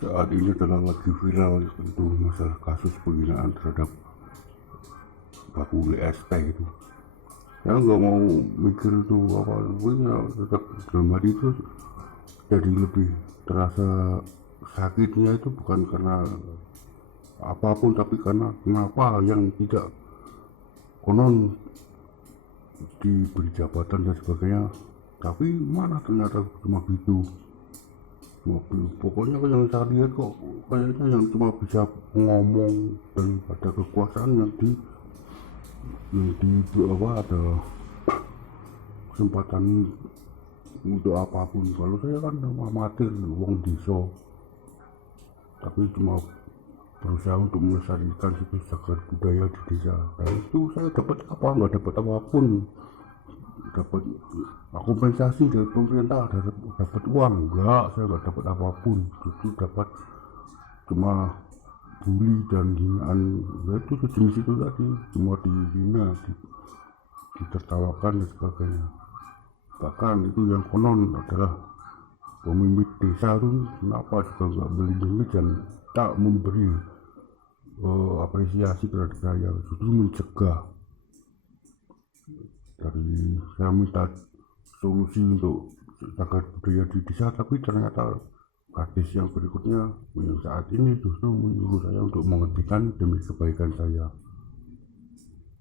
saat ini adalah lagi viral itu masalah kasus penghinaan terhadap Pak SP itu. Saya nggak mau mikir itu apa, pokoknya tetap dalam hati itu jadi lebih terasa sakitnya itu bukan karena apapun, tapi karena kenapa yang tidak konon diberi jabatan dan sebagainya, tapi mana ternyata cuma gitu. Pokoknya yang saya lihat kok kayaknya yang cuma bisa ngomong dan ada kekuasaan yang di apa, ada kesempatan untuk apapun. Kalau saya kan amatir wong desa, tapi cuma berusaha untuk melestarikan situ cagar budaya di desa. Nah itu saya dapat apa, nggak dapat apapun, dapat kompensasi dari pemerintah, dapat uang enggak, saya nggak dapat apapun, itu dapat cuma bully dan hinaan. Ya itu sejenis itu tadi, cuma dihina, ditertawakan dan sebagainya. Bahkan itu yang konon adalah pemimpin desa itu kenapa juga nggak melindungi dan tak memberi apresiasi terhadap saya, justru mencegah. Dari saya minta solusi untuk cagar budaya di desa, tapi ternyata kadis yang berikutnya yang saat ini justru menyuruh saya untuk menghentikan demi kebaikan saya.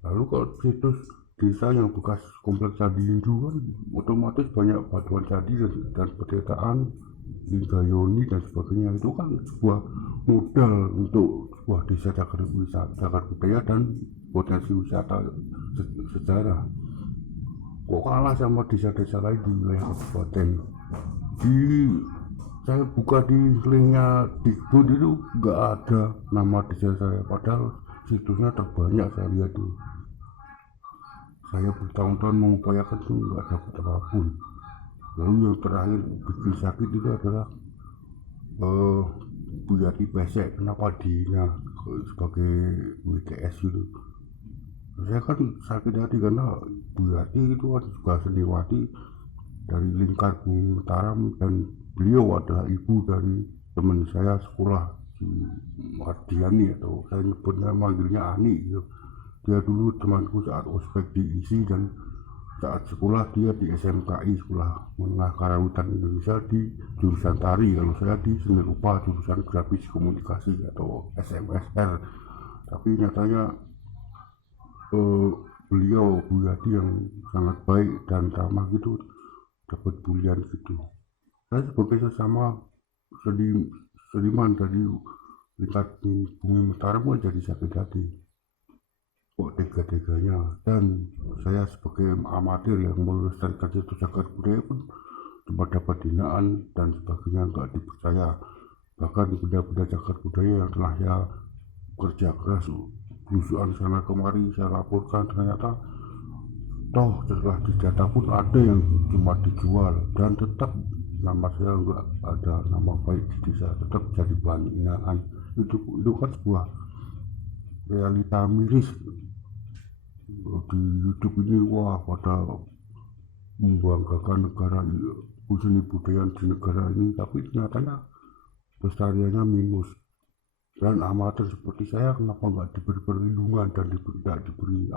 Lalu kalau situs desa yang bekas kompleks candi Hindu kan otomatis banyak batuan candi dan petirtaan Lingayoni dan sebagainya, itu kan sebuah modal untuk sebuah desa cagar budaya dan potensi wisata sejarah. Kok kalah sama desa-desa lain di wilayah kabupaten. Saya buka di linknya Dikbud itu nggak ada nama desa saya, padahal situsnya terbanyak saya lihat tuh. Saya bertahun-tahun mengupayakan itu nggak dapat apapun. Lalu yang terakhir bikin sakit itu adalah Bu Yati Pesek, kenapa dihina sebagai WTS itu. Saya kan sakit hati karena Bu Yati itu kan juga seniwati dari Lingkar Bumi Mataram, dan beliau adalah ibu dari teman saya sekolah di Mardiani, atau saya nyebutnya manggilnya Ani gitu. Dia dulu temanku saat ospek di ISI, dan saat sekolah dia di SMKI, Sekolah Menengah Karawitan Indonesia, di jurusan tari. Kalau saya di seni rupa jurusan grafis komunikasi atau SMSR. Tapi nyatanya beliau Bu Yati yang sangat baik dan ramah gitu dapat bulian gitu. Saya sebagai sesama seniman dari Lingkar Bumi Mataram jadi sakit hati. Kok tega-teganya. Dan saya sebagai amatir yang melestarikan situs cagar budaya pun cuma dapat hinaan dan sebagainya, nggak dipercaya. Bahkan benda-benda cagar budaya yang telah ya kerja keras belusuan sana kemari saya laporkan, ternyata toh setelah didata pun ada yang cuma dijual, dan tetap nama saya nggak ada nama baik di desa, tetap jadi bahan hinaan. Itu kan sebuah realita miris di YouTube ini. Wah, pada membanggakan negara seni budaya di negara ini, tapi nyatanya pelestariannya minus. Dan amatir seperti saya kenapa nggak diberi perlindungan dan tidak diberi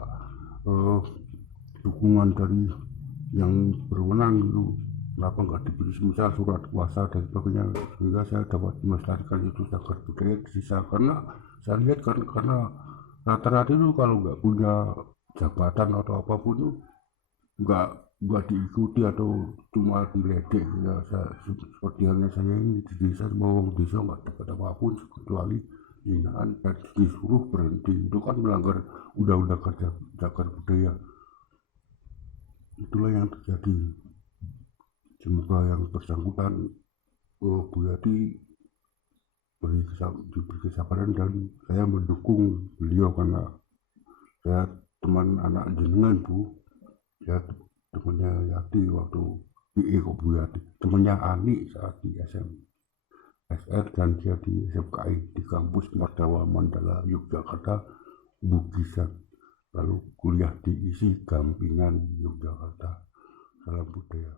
dukungan dari yang berwenang gitu. Kenapa nggak diberi semisal surat kuasa dan sebagainya, sehingga saya dapat melestarikan itu cagar budaya di desa. Karena saya lihat karena rata-rata itu kalau nggak punya jabatan atau apapun itu nggak diikuti atau cuma diledek ya. Seperti halnya saya ini di desa, mau desa nggak dapat apapun kecuali hinaan dan disuruh berhenti. Itu kan melanggar undang-undang cagar budaya. Itulah yang terjadi. Semoga yang bersangkutan Bu Yati diberi kesabaran, dan saya mendukung beliau karena saya teman anak jenengan Bu. Saya temannya Yati waktu Bu Yati, temannya Ani saat di SMSR, dan dia di SMKI di kampus Mardawa Mandala Yogyakarta Bugisan, lalu kuliah di ISI Gampingan Yogyakarta. Salam budaya.